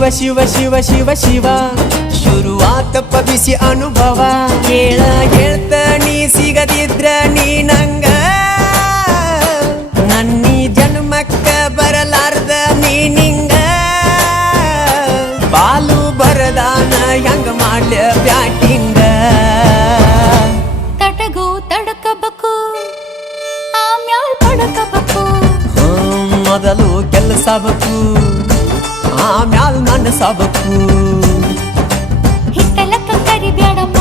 ಶಿವ ಶಿವ ಶಿವ ಶಿವ ಶಿವ ಶುರುವಾತಪ್ಪ ಬಿಸಿ ಅನುಭವ ಹೇಳ್ತ ನೀ ಸಿಗದಿದ್ರ ನೀ ನಂಗ ನನ್ನೀ ಜನ್ಮಕ್ಕ ಬರಲಾರ್ದ ನೀ ನಿಂಗ ಬಾಲು ಬರದಾನ ಹೆಂಗ ಮಾಡ್ಲ ಬ್ಯಾಟಿಂಗ ತಟಗೂ ತಡಕಬೇಕು ಆಮ್ಯಾಲ್ ಪಡಕಬೇಕು ಮೊದಲು ಕೆಲಸಬೇಕು ಆಮ್ಯಾಲ್ ನನ್ನ ಸಬಕು ಹಿತ್ತಲಕ್ಕ ಕರಿಬ್ಯಾಡಮ್ಮ